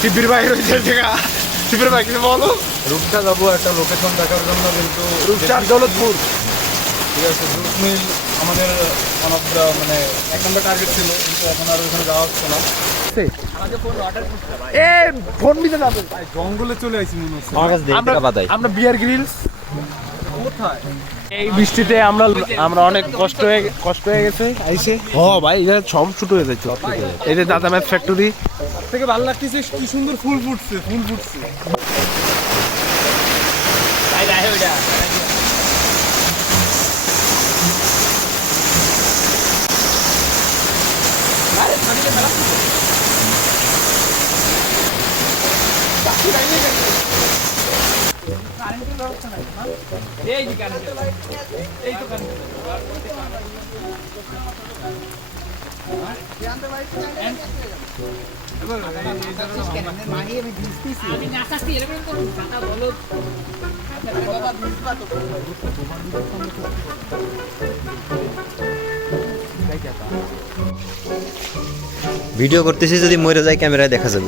শিবির ভাই রয়েছে জায়গা। শিবির ভাই কিছু বলো। রূপসা যাবো একটা লোকেশন দেখার জন্য, কিন্তু রূপসার দৌলতপুর। ঠিক আছে, জুস মিল আমাদের ওয়ান অফ দ্য মানে এক নম্বর টার্গেট ছিল, কিন্তু এখন আর ওখানে যাওয়া হচ্ছে না। এ ফোন দিতে যাবে। জঙ্গলে চলে আসি মনে হচ্ছে। আমরা বিয়ার গ্রিলস কোথায়? এই বৃষ্টিতে আমরা অনেক কষ্ট হয়ে গেছে আইসে। ভাই এটা সব ছোট হয়ে যাচ্ছে। এই যে দাদা ম্যাথ ফ্যাক্টরি থেকে ভালো লাগতেছে, কি সুন্দর ফুল ফুটছে। ভিডিও করতেছি, যদি মরে যায় ক্যামেরায় দেখা যাবে।